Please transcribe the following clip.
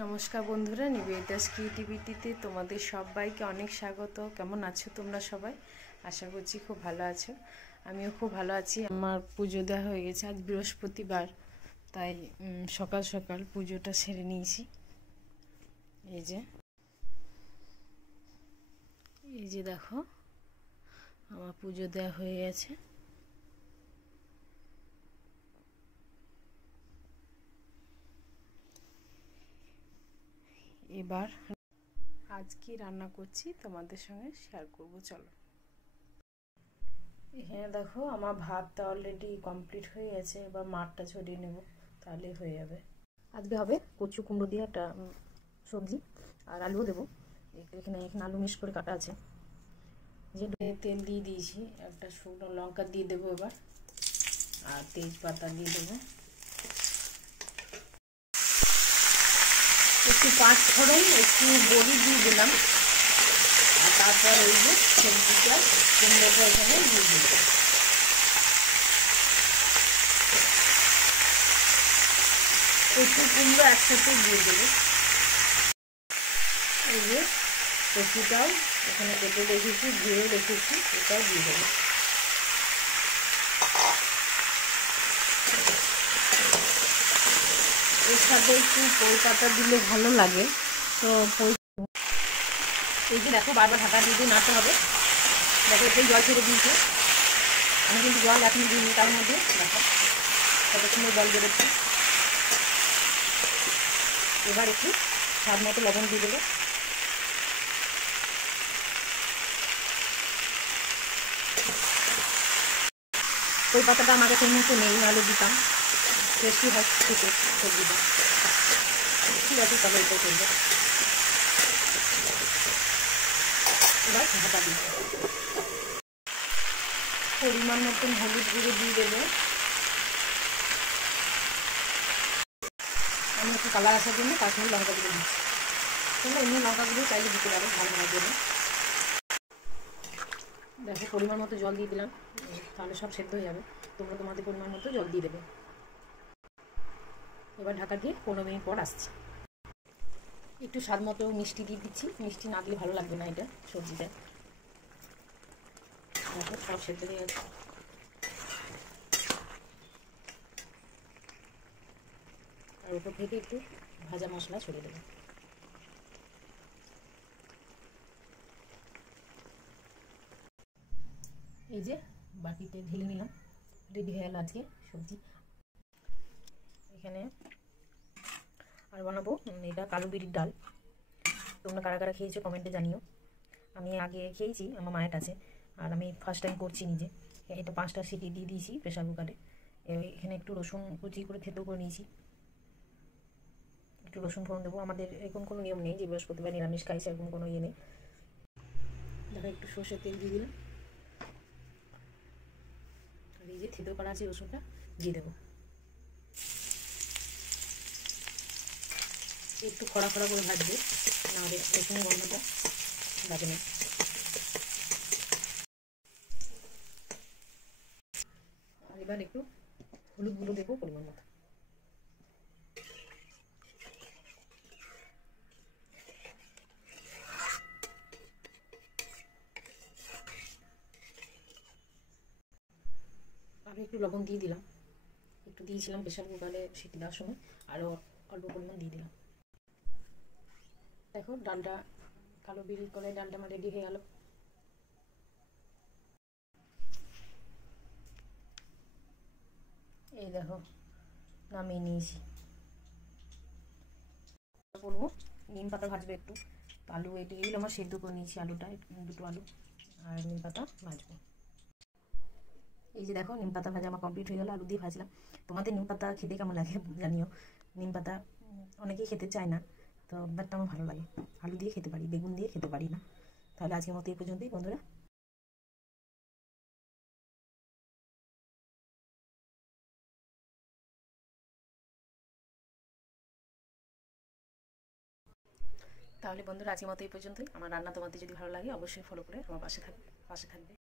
নমস্কার বন্ধুরা, নিবেদিতাস ক্রিয়েটিভিটিতে তোমাদের সবাইকে অনেক স্বাগত। কেমন আছো তোমরা সবাই? আশা করছি খুব ভালো আছো। আমিও খুব ভালো আছি। আমার পুজো দেওয়া হয়ে গেছে, আজ বৃহস্পতিবার, তাই সকাল সকাল পুজোটা সেরে নিয়েছি। এই যে দেখো, আমার পুজো দেওয়া হয়ে গেছে। এবার আজ কি রান্না করছি তোমাদের সঙ্গে শেয়ার করব, চলো। এখানে দেখো, আমার ভাতটা অলরেডি কমপ্লিট হয়ে গেছে। এবার মাঠটা ছড়িয়ে নেব, তাহলে হয়ে যাবে। আজকে হবে কচু কুমড়ো দিয়ে একটা সবজি, আর আলুও দেবো। এখানে আলু মিক্স করে কাটা আছে। যে তেল দিয়ে দিয়েছি, একটা শুকনো লঙ্কা দিয়ে দেবো এবার, আর তেজপাতা দিয়ে দেবো। একটু পাঁচ ফোড়ন, একটু বড়ি দিয়ে দিলাম, আর তারপর ওই যে সবজিটা কুমড়োটা এখানে দিয়ে দিলাম। কচু কুমড়ো একসাথে দিয়ে দেবো। এই যে কচুটাও এখানে কেটে রেখেছি, ধুয়ে রেখেছি, এটাও দিয়ে দেবো। এর সাথে একটু পই পাতা দিলে ভালো লাগে। তো এই যে দেখো, বারবার ঢাকা দিয়ে নাড়তে হবে। দেখো এটাই জল ছেড়ে দিয়েছে। আমি কিন্তু জল এখন দিইনি, তার মধ্যে দেখো কত সুন্দর জল বেরোচ্ছে। এবার একটু স্বাদ মতো লবণ দিয়ে দেবো। ওই পাতাটা আমাকে সেই মতো নেই, আলু দিতাম, টেস্টি হয় খেতে সবজিটা। ঠিক আছে, তবে এটাই করবো। এবার ঢাকা দিব। পরিমাণ মতন হলুদ গুঁড়ো দিয়ে দেবো। আমি একটু কালার আসার জন্য কাশ্মীরি লঙ্কা গুঁড়ো দিচ্ছি। তোমরা এমনি লঙ্কা গুঁড়ো চাইলে দিতে পারো, ভালো হওয়ার জন্য। দেখো পরিমাণ মতো জল দিয়ে দিলাম, তাহলে সব সেদ্ধ হয়ে যাবে। তোমরা তোমাদের পরিমাণ মতো জল দিয়ে দেবে। এবার ঢাকা দিয়ে 15 মিনিট পর আসছি। একটু স্বাদ মতো মিষ্টি দিয়ে দিচ্ছি, মিষ্টি না দিলে ভালো লাগবে না এটা সবজিটা। দেখো সব সেদ্ধ হয়ে গেছে। আর উপর থেকে একটু ভাজা মশলা ছড়িয়ে দেবো। এই যে বাটিতে ঢেলে নিলাম, রেডি হয়ে গেল আজকে সবজি। এখানে আর বানাবো এটা কালো বিরির ডাল। তোমরা কারা কারা খেয়েছো কমেন্টে জানিও। আমি আগে খেয়েছি আমার মায়ের কাছে, আর আমি ফার্স্ট টাইম করছি নিজে। এটা 5টা সিটি দিয়ে দিয়েছি প্রেশার কুকারে। এখানে একটু রসুন কুচি করে থেতো করে নিয়েছি, একটু রসুন ফোড়ন দেবো। আমাদের এরকম কোনো নিয়ম নেই যে বৃহস্পতিবার নিরামিষ খাই, সেরকম কোনো ইয়ে নেই। দেখো একটু সর্ষের তেল দিয়ে দিলাম, আর এই যে থেতো করা আছে রসুনটা দিয়ে দেবো। একটু খড়া খড়া করে ভাজবে, নাহলে রসুনের গন্ধটা যাবে না। আর এবার একটু হলুদ গুঁড়ো দেবো পরিমাণ মতো। আর একটু লবণ দিয়ে দিলাম, একটু দিয়েছিলাম প্রেশার কুকারে সিটি দেওয়ার সময়, আরও অল্প পরিমাণ দিয়ে দিলাম। দেখো ডালটা, কালো বিরির কলাই ডালটা আমার রেডি হয়ে গেল। এই দেখো নামিয়ে নিয়েছি। বলবো নিম পাতা ভাজবে একটু। আলু এগুলো আমার সেদ্ধ করে নিয়েছি, আলুটা 2টো আলু, আর নিম পাতা ভাজবো। এই যে দেখো নিম পাতা ভাজা আমার কমপ্লিট হয়ে গেল, আলু দিয়ে ভাজলাম। তোমাদের নিম পাতা খেতে কেমন লাগে জানিও। নিম পাতা অনেকেই খেতে চায় না, তো বাট আমার ভালো লাগে। আলু দিয়ে খেতে পারি, বেগুন দিয়ে খেতে পারি না। তাহলে আজকের মতো এই পর্যন্তই বন্ধুরা। তাহলে বন্ধুরা আজকের মতো এই পর্যন্তই। আমার রান্না তোমাদের যদি ভালো লাগে অবশ্যই ফলো করে আমার পাশে থাকবে।